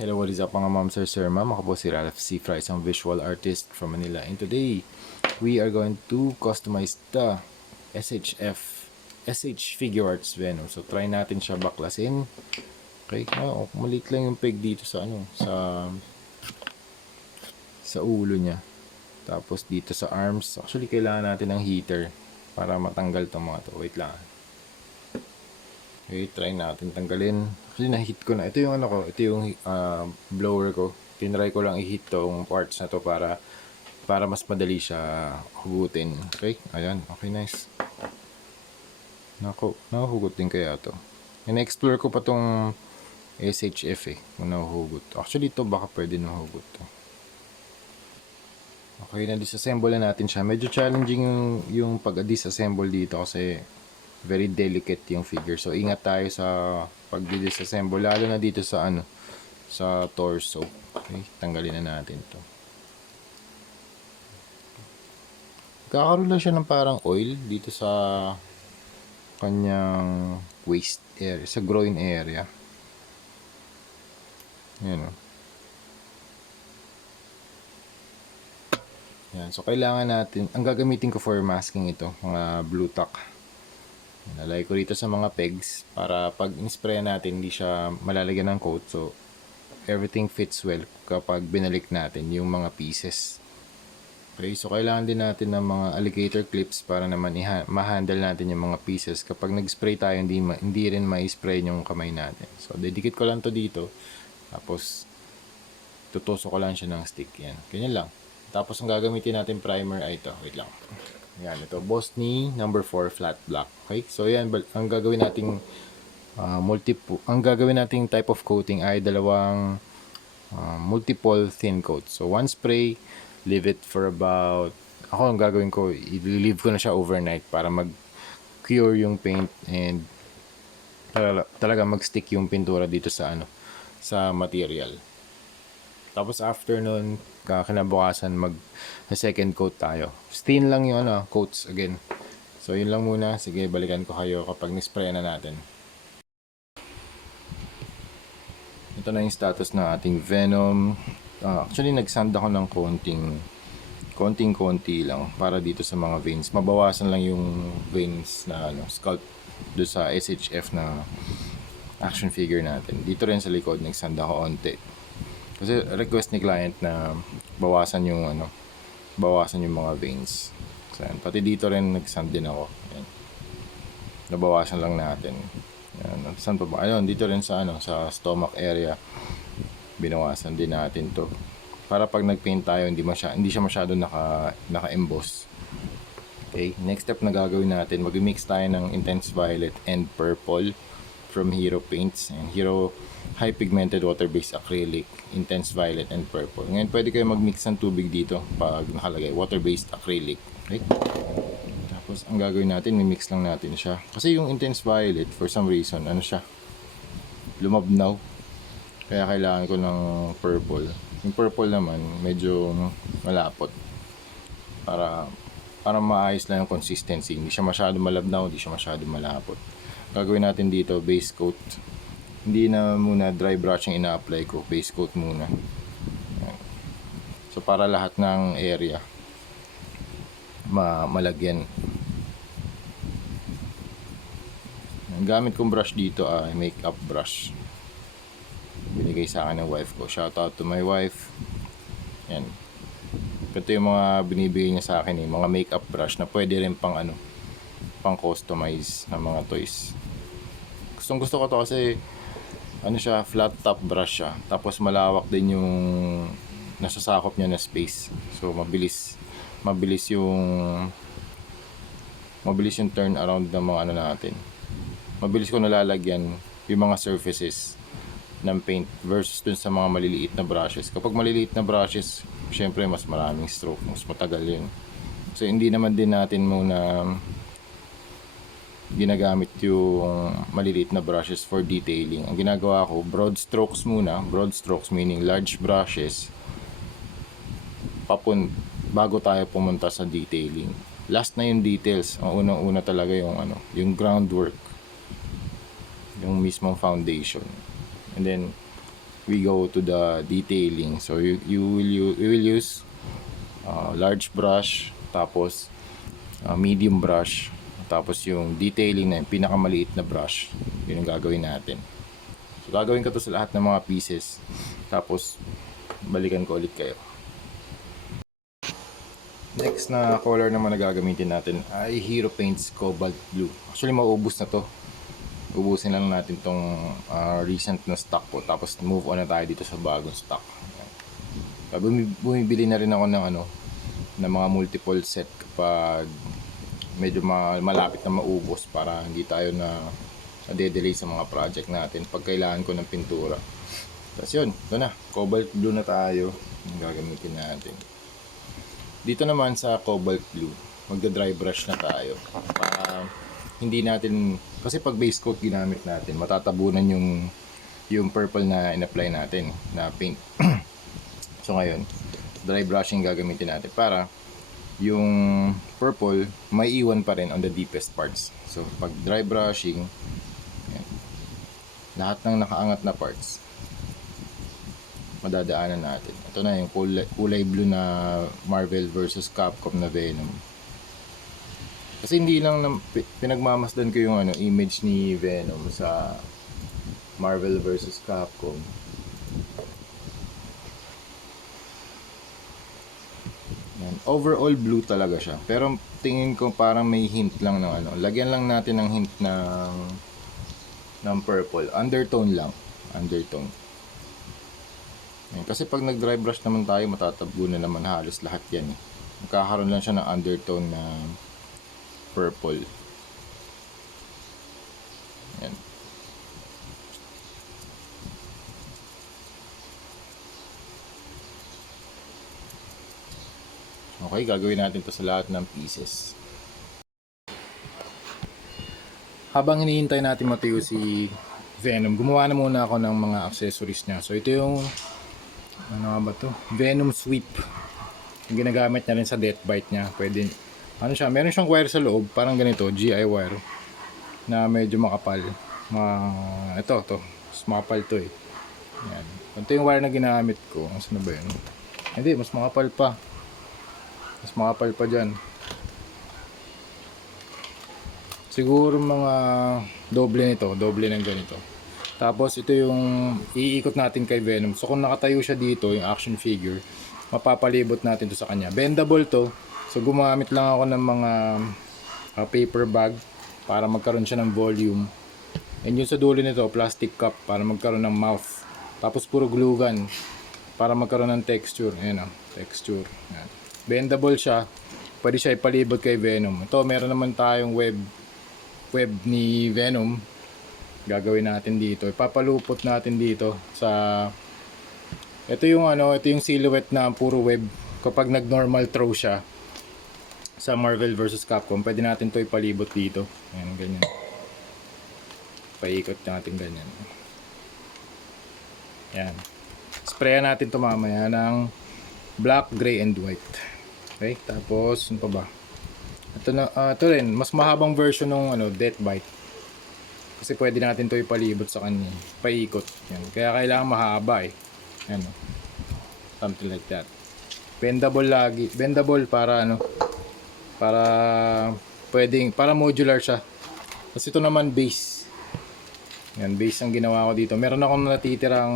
Hello, what is up mga ma'am, sir, ma'am? Ako po si Ralph C. Fry, isang visual artist from Manila. And today, we are going to customize the SH Figure Arts Venom. So, try natin siya baklasin. Okay, maliit lang yung peg dito sa sa ulo niya. Tapos dito sa arms, actually kailangan natin ng heater para matanggal tong mga to. Wait lang. Okay, try natin tanggalin. Actually, na-hit ko na. Ito yung ito yung blower ko. Tinry ko lang i-hit tong parts na to para mas madali siya hugutin. Okay, ayan. Okay, nice. Nahuhugot din kaya to. Na-explore ko pa tong SHF kung nahuhugot. Actually, ito baka pwede nahuhugot to. Okay, na-disassemble na natin siya. Medyo challenging yung pag-disassemble dito kasi very delicate yung figure. So, ingat tayo sa pag-disassemble. Lalo na dito sa sa torso. Okay, tanggalin na natin to. Kakaroon lang siya ng parang oil dito sa kanyang waist area, sa groin area. Yan o. Yan. So, kailangan natin, ang gagamitin ko for masking ito, mga blue tack. Nalagay ko dito sa mga pegs para pag in-spray natin, hindi siya malalagyan ng coat. So, everything fits well kapag binalik natin yung mga pieces. Okay, so kailangan din natin ng mga alligator clips para naman ma-handle natin yung mga pieces. Kapag nag-spray tayo, hindi rin ma-spray yung kamay natin. So, didikit ko lang to dito. Tapos, tutusok ko lang siya ng stick. Yan, ganyan lang. Tapos, ang gagamitin natin primer ay ito. Wait lang. Yan, ito. Bosny number 4 flat black. Okay? So, yan. Ang gagawin nating type of coating ay dalawang multiple thin coat. So, one spray, leave it for about, ako ang gagawin ko, i-leave ko na siya overnight para mag-cure yung paint and talaga mag-stick yung pintura dito sa sa material. Tapos after nun, kinabukasan second coat tayo. Stain lang yung coats again. So yun lang muna. Sige, balikan ko kayo kapag ni-spray na natin. Ito na yung status ng ating Venom. Actually, nagsand ako ng konting-konti lang para dito sa mga veins. Mabawasan lang yung veins na sculpt do sa SHF na action figure natin. Dito rin sa likod, nagsand ako onte. Kasi request ni client na bawasan yung mga veins. So, yan. Pati dito rin nagsand din ako. Yan. Nabawasan lang natin. Yan. Saan pa ba? Ayun, dito rin sa sa stomach area. Binawasan din natin 'to. Para pag nag-paint tayo, hindi siya masyado naka-emboss. Okay, next step na gagawin natin, mag-mix tayo ng intense violet and purple from Hero Paints and Hero High Pigmented Water-Based Acrylic, Intense Violet and Purple. Ngayon, pwede kayo mag-mix ng tubig dito pag nakalagay, Water-Based Acrylic. Okay? Tapos, ang gagawin natin, mimix lang natin siya. Kasi yung Intense Violet, for some reason, siya? Lumabnaw. Kaya kailangan ko ng purple. Yung purple naman, medyo malapot. Para maayos lang yung consistency. Hindi siya masyado malabnaw, hindi siya masyado malapot. Gagawin natin dito, base coat. Hindi na muna dry brush yung ina-apply ko. Base coat muna. Ayan. So, para lahat ng area malagyan. Ang gamit kong brush dito ay makeup brush. Binigay sa akin ng wife ko. Shout out to my wife. Yan. Ito yung mga binibigay niya sa akin mga makeup brush na pwede rin pang customize ng mga toys. Gustong gusto ko to kasi siya, flat top brush siya. Tapos malawak din yung nasasakop niya na space. So mabilis yung turn around ng mga natin. Mabilis ko nalalagyan yung mga surfaces ng paint versus dun sa mga maliliit na brushes. Kapag maliliit na brushes, syempre mas maraming stroke, mas matagal yun. So hindi naman din natin muna ginagamit yung maliliit na brushes for detailing. Ang ginagawa ko, broad strokes muna. Broad strokes meaning large brushes bago tayo pumunta sa detailing. Last na yung details. Ang unang-una talaga yung groundwork. Yung mismong foundation. And then, we go to the detailing. So we will use large brush, tapos medium brush, tapos yung detailing na yung pinakamaliit na brush, yun yung gagawin natin. So gagawin ko to sa lahat ng mga pieces, tapos balikan ko ulit kayo. Next na color naman na gagamitin natin ay Hero Paints Cobalt Blue. Actually maubos na to, ubusin lang natin tong recent na stock ko, tapos move on na tayo dito sa bagong stock. Bumibili na rin ako ng ng mga multiple set kapag medyo malapit na maubos, para hindi tayo na delay sa mga project natin pag kailangan ko ng pintura. Tapos yun, ito na, cobalt blue na tayo yung gagamitin natin. Dito naman sa cobalt blue, magda-dry brush na tayo para hindi natin, kasi pag base coat ginamit natin, matatabunan yung purple na in-apply natin na paint. So ngayon, dry brushing gagamitin natin para yung purple may iwan pa rin on the deepest parts. So pag dry brushing, yan, lahat ng nakaangat na parts madadaanan natin. Ito na yung kulay blue na Marvel versus Capcom na Venom. Kasi hindi lang pinagmamasdan ko yung image ni Venom sa Marvel versus Capcom. Yan. Overall blue talaga siya. Pero tingin ko parang may hint lang ng lagyan lang natin ng hint ng purple. Undertone lang. Undertone. Yan. Kasi pag nag-dry brush naman tayo, matatabunan naman halos lahat yan. Magkakaroon lang siya ng undertone na purple. Yan. Okay, gagawin natin to sa lahat ng pieces. Habang hinihintay natin matuyo si Venom, gumawa na muna ako ng mga accessories niya. So ito yung ano nga ba to? Venom Sweep. Yung ginagamit niya rin sa death bite niya. Pwede, siya, meron siyang wire sa loob, parang ganito, GI wire na medyo makapal. Ito, mas makapal to eh. Yan. Ito yung wire na ginamit ko. Saan na ba yun? Hindi, mas makapal pa. Mas makapal pa dyan. Siguro mga doble nito, doble ng ganito. Tapos ito yung iikot natin kay Venom. So kung nakatayo siya dito, yung action figure, mapapalibot natin to sa kanya. Bendable to. So gumamit lang ako ng mga paper bag para magkaroon siya ng volume. And yung sa dulo nito, plastic cup para magkaroon ng mouth. Tapos puro glue gun para magkaroon ng texture. Ayan texture. Ayan. Bendable siya. Pwede siya ipalibot kay Venom. Ito, meron naman tayong web ni Venom. Gagawin natin dito. Ipapalupot natin dito sa ito yung silhouette na puro web. Kapag nag-normal throw siya sa Marvel vs Capcom, pwede natin to ipalibot dito. Ayan, ganyan. Paikot natin ganyan. Ayan. Sprayan natin to mamaya ng black, gray, and white. Okay, tapos ano pa ba? Ito rin, mas mahabang version ng death bite. Kasi pwede natin to ipalibot sa kanya, paikot. Yan. Kaya kailangan mahaba eh. Yan. Something like that. Bendable lagi. Bendable para para modular siya. Kasi ito naman base. Yan, base ang ginawa ko dito. Meron akong natitirang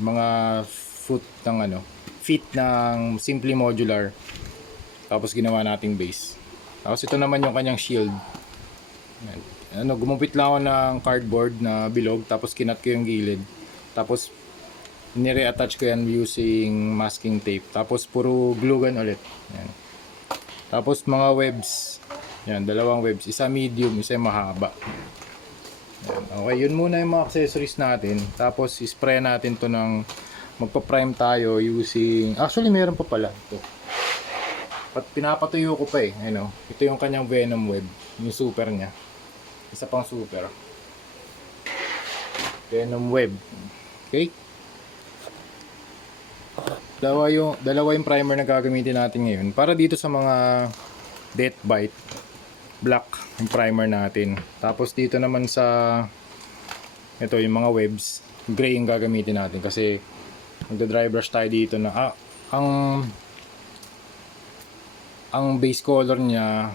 mga feet ng Simply Modular. Tapos ginawa nating base. Tapos ito naman yung kanyang shield. Yan. Gumupit lang ako ng cardboard na bilog, tapos kinat ko yung gilid. Tapos nire-attach ko yan using masking tape. Tapos puro glue gun ulit. Yan. Tapos mga webs. Yan, dalawang webs. Isa medium, isa mahaba. Yan. Okay, yun muna yung mga accessories natin. Tapos ispray natin to ng magpa-prime tayo using, actually meron pa pala ito. Pinapatuyo ko pa eh. Ito yung kanyang Venom web, yung super niya. Isa pang super. Venom web. Okay? Dalawa yung primer na gagamitin natin ngayon. Para dito sa mga death bite, black yung primer natin. Tapos dito naman sa ito yung mga webs, gray yung gagamitin natin kasi magda-dry brush tayo dito na ang base color niya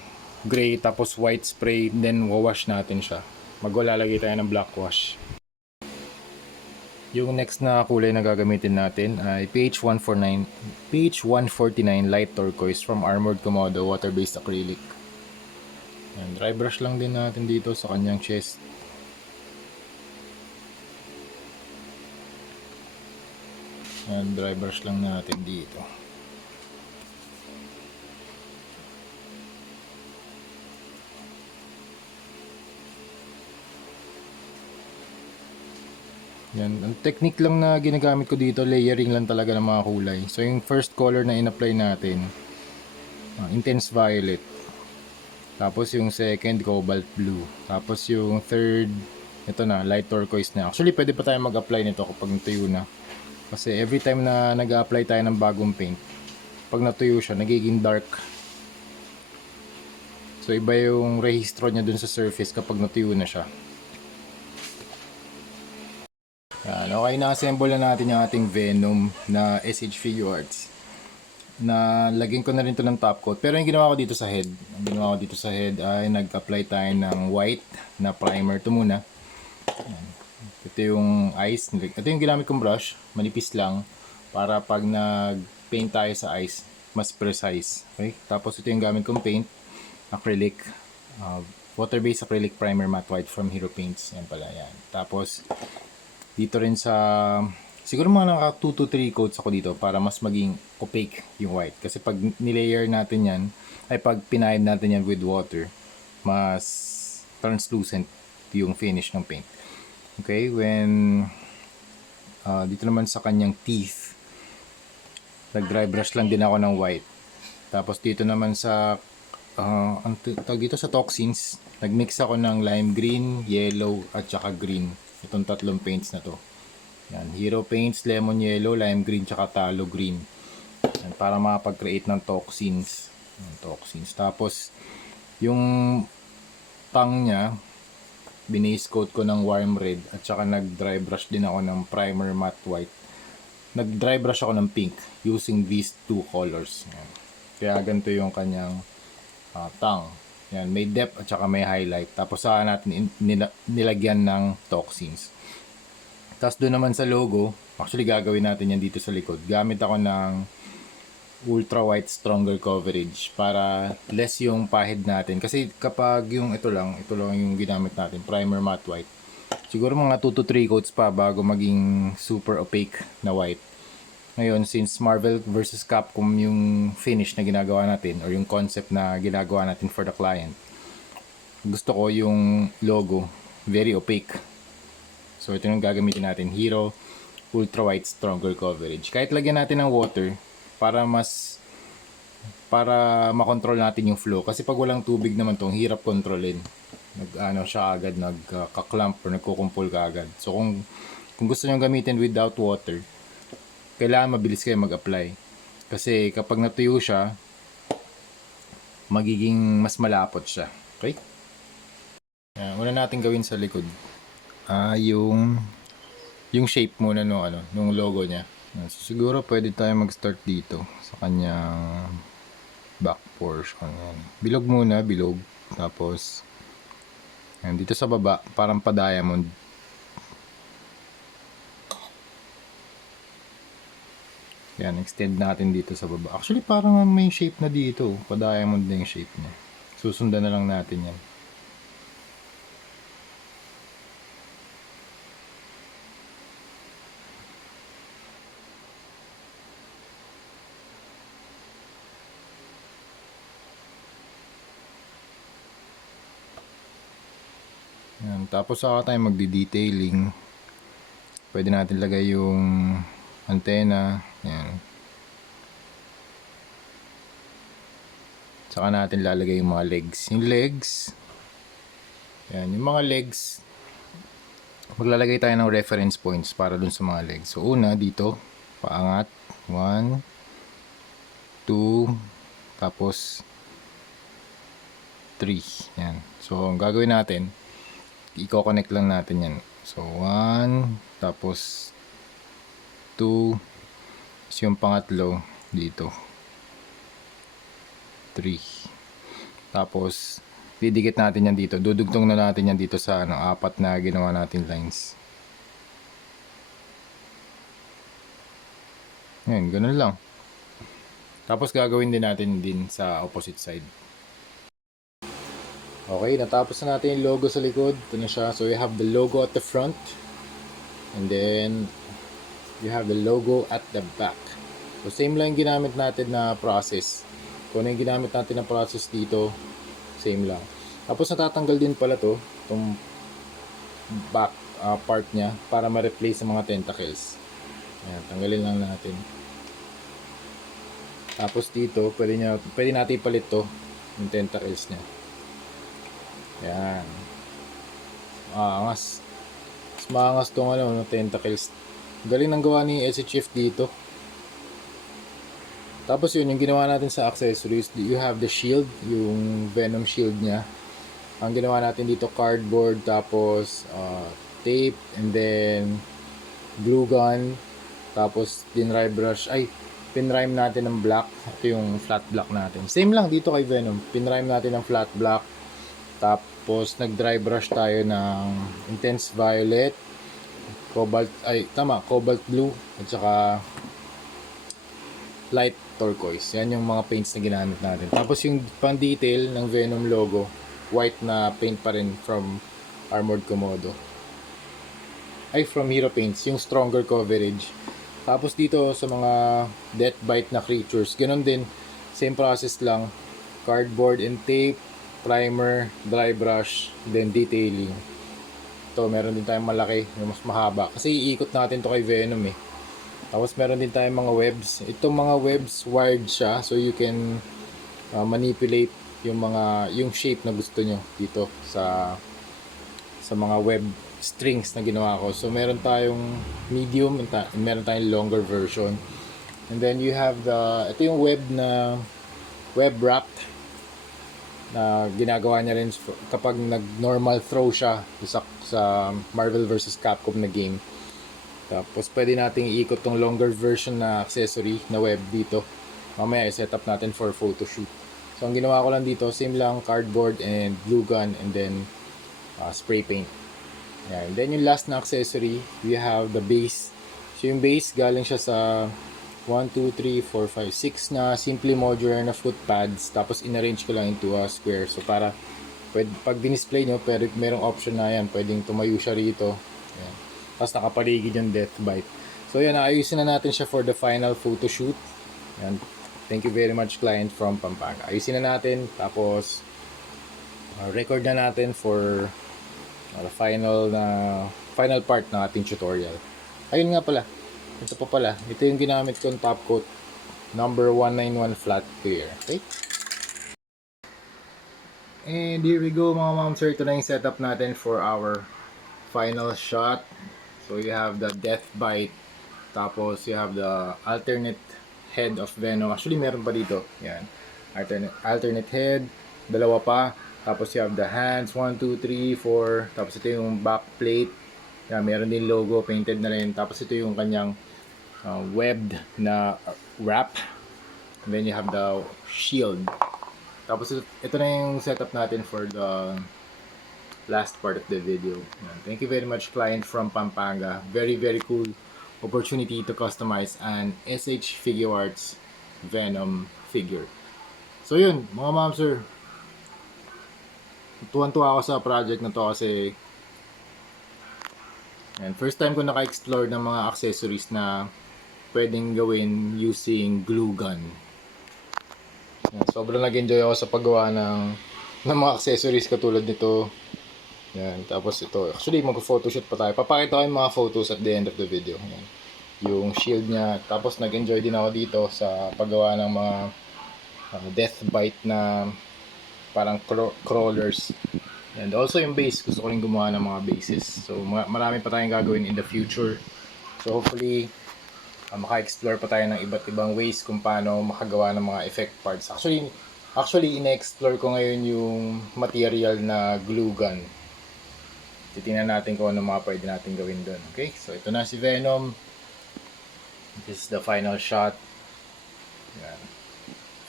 gray tapos white spray, then wawash natin siya. Maglalagay tayo ng black wash. Yung next na kulay na gagamitin natin ay PH 149 light turquoise from Armored Komodo water-based acrylic. Yan, dry brush lang din natin dito sa kanyang chest. Yan, dry brush lang natin dito. Yan, ang technique lang na ginagamit ko dito, layering lang talaga ng mga kulay. So yung first color na in-apply natin, intense violet. Tapos yung second, cobalt blue. Tapos yung third, ito na, light turquoise na. Actually, pwede pa tayo mag-apply nito kapag natuyo na. Kasi every time na nag-apply tayo ng bagong paint, pag natuyo siya, nagiging dark. So iba yung rehistro niya dun sa surface kapag natuyo na siya. Yan, okay, na-assemble na natin yung ating Venom na SH Figuarts. Na lagyan ko na rin to ng top coat. Pero yung ginawa ko dito sa head, ay nag-apply tayo ng white na primer. Ito muna. Yan. Ito yung eyes. Ito yung ginamit kong brush. Manipis lang. Para pag nag-paint tayo sa eyes, mas precise. Okay? Tapos ito yung gamit kong paint. Acrylic. Water-based acrylic primer matte white from Hero Paints. Yan pala. Yan. Tapos dito rin sa siguro mga naka 2 to 3 coats ako dito para mas maging opaque yung white. Kasi pag nilayer natin yan, ay pag pinahid natin yan with water, mas translucent yung finish ng paint. Okay, when dito naman sa kanyang teeth, nag-dry brush lang din ako ng white. Tapos dito naman sa ang tawag dito sa toxins, nagmix ako ng lime green, yellow at saka green. Itong tatlong paints na to. Yan, Hero Paints, lemon yellow, lime green, tsaka talo green. Yan, para makapag-create ng toxins. Yan, toxins. Tapos, yung tang niya, binase coat ko ng warm red at saka nag-dry brush din ako ng primer matte white. Nag-dry brush ako ng pink using these two colors. Yan. Kaya ganito yung kanyang tang. Yan, may depth at saka may highlight. Tapos saka natin nilagyan ng toxins. Tapos doon naman sa logo, actually gagawin natin yan dito sa likod. Gamit ako ng ultra white stronger coverage para less yung pahid natin. Kasi kapag yung ito lang yung ginamit natin, primer matte white. Siguro mga 2 to 3 coats pa bago maging super opaque na white. Ngayon, since Marvel vs. Capcom yung finish na ginagawa natin or yung concept na ginagawa natin for the client, gusto ko yung logo very opaque. So ito yung gagamitin natin, Hero Ultra White Stronger Coverage. Kahit lagyan natin ng water para makontrol natin yung flow. Kasi pag walang tubig naman tong hirap kontrolin. Siya agad nagka-clump or nagkukumpul ka agad. So kung gusto nyo gamitin without water, kailangan mabilis kayo mag-apply. Kasi kapag natuyo siya, magiging mas malapot siya. Okay? Una natin gawin sa likod. Yung shape muna nung logo niya. So, siguro pwede tayo mag-start dito sa kanyang back portion. Yan. Bilog muna, bilog. Tapos, yan, dito sa baba, parang pa-diamond. Yan, extend natin dito sa baba. Actually, parang may shape na dito. Pa-diamond na yung shape niya. Susundan na lang natin yan. Yan, tapos saka tayo magdi-detailing. Pwede natin lagay yung antena. Yan. Saka natin lalagay yung mga legs. Yung legs, yan, yung mga legs, maglalagay tayo ng reference points para dun sa mga legs. So, una, dito, paangat. 1, 2, tapos 3. Yan. So, ang gagawin natin, i-connect lang natin yan. So 1, tapos 2, tapos yung pangatlo dito 3. Tapos didikit natin yan dito, dudugtong na natin yan dito sa ano, 4 na ginawa natin lines. Ngayon, ganun lang. Tapos gagawin din natin din sa opposite side. Okay, natapos na natin yung logo sa likod. Ito na siya. So we have the logo at the front. And then you have the logo at the back. So same lang yung ginamit natin na process. Kung ano yung ginamit natin na process dito, same lang. Tapos natatanggal din pala to, itong back part niya para ma-replace sa mga tentacles. Ayan, tanggalin lang natin. Tapos dito, pwede natin ipalit to, yung tentacles niya. Ayan. Maangas. Mas maangas tong ano, no, tentacles. Galing ng gawa ni SHF dito. Tapos yun, yung ginawa natin sa accessories, you have the shield, yung Venom shield niya. Ang ginawa natin dito, cardboard, tapos tape, and then glue gun, tapos pinrime natin ng black. Ito yung flat black natin. Same lang dito kay Venom. Pinrime natin ng flat black. Tapos nag-dry brush tayo ng intense violet, cobalt blue, at saka light turquoise. Yan yung mga paints na ginamit natin. Tapos yung pang detail ng Venom logo, white na paint pa rin from Armored Komodo. From Hero Paints, yung stronger coverage. Tapos dito sa mga death bite na creatures, ganun din, same process lang. Cardboard and tape, primer, dry brush, then detailing. Ito, meron din tayong malaki, yung mas mahaba. Kasi iikot natin to kay Venom eh. Tapos meron din tayong mga webs. Itong mga webs, wired siya. So you can manipulate yung shape na gusto nyo dito sa mga web strings na ginawa ko. So meron tayong medium, meron tayong longer version. And then you have ito yung web wrapped na ginagawa niya rin kapag nag-normal throw siya sa Marvel vs. Capcom na game. Tapos pwede nating iikot tong longer version na accessory na web dito. Mamaya i-set up natin for photo shoot. So ang ginawa ko lang dito, same lang, cardboard and glue gun, and then spray paint. Ayan. Then yung last na accessory, we have the base. So yung base galing siya sa 1, 2, 3, 4, 5, 6 na simply modular na foot pads. Tapos in-arrange ko lang into a square. So para pag dinisplay nyo, merong option na yan. Pwedeng tumayo siya rito. Ayan. Tapos nakapaligid yung death bite. So yan, ayusin na natin siya for the final photo shoot. Yan. Thank you very much, client from Pampanga. Ayusin na natin. Tapos record na natin for the final part ng ating tutorial. Ayun nga pala. Ito pa pala. Ito yung ginamit kong top coat. Number 191 flat clear. Okay? And here we go mga ma'am sir. Ito na yung setup natin for our final shot. So you have the death bite, tapos you have the alternate head of Venom. Actually meron pa dito. Yan. Alternate head, dalawa pa. Tapos you have the hands, 1, 2, 3, 4. Tapos ito yung back plate. Yan, meron din logo, painted na rin. Tapos ito yung kanyang webbed na wrap. And then you have the shield. Tapos ito na yung setup natin for the last part of the video. Thank you very much, client from Pampanga. Very cool opportunity to customize an SH Figuarts Venom figure. So yun, mga ma'am sir, tuwan-tuwa ako sa project na to kasi first time ko naka-explore ng mga accessories na pwedeng gawin using glue gun. Sobrang nag-enjoy ako sa paggawa ng mga accessories katulad nito. Yan, tapos ito, actually mag-photoshoot pa tayo. Papakita ko yung mga photos at the end of the video. Yan. Yung shield niya. Tapos nag-enjoy din ako dito sa paggawa ng mga death bite na parang crawlers. And also yung base, gusto ko rin gumawa ng mga bases. So marami pa tayong gagawin in the future. So hopefully maka-explore pa tayo ng iba't ibang ways kung paano makagawa ng mga effect parts. Actually ine-explore ko ngayon yung material na glue gun. titingnan natin kung ano mga pwede natin gawin doon. Okay? So, ito na si Venom. This is the final shot. Yan.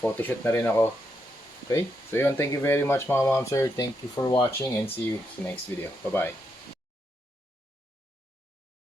Photoshoot na rin ako. Okay? So, yun. Thank you very much mga ma'am, sir. Thank you for watching and see you sa next video. Bye-bye.